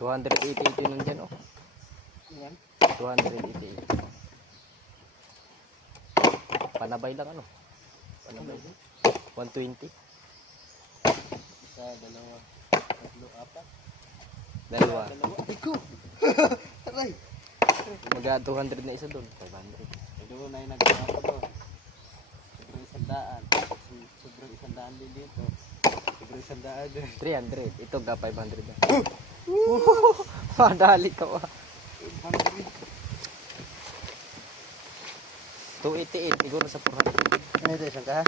288 nandiyan oh. Yan. 288. Panabay lang ano? Panabay. 120. Isa, dalawa, tatlo, apat. Dalawa. Iko! Aray! Maga 200 na isa doon. 500. Doon na yung nagkakapa doon. Sobrang 100. Sobrang 100 din dito. Sobrang 100 din. 300. Ito ga 500 na. Madali ka ba? 288 siguro sa 400. Ano ito, isang ka ha?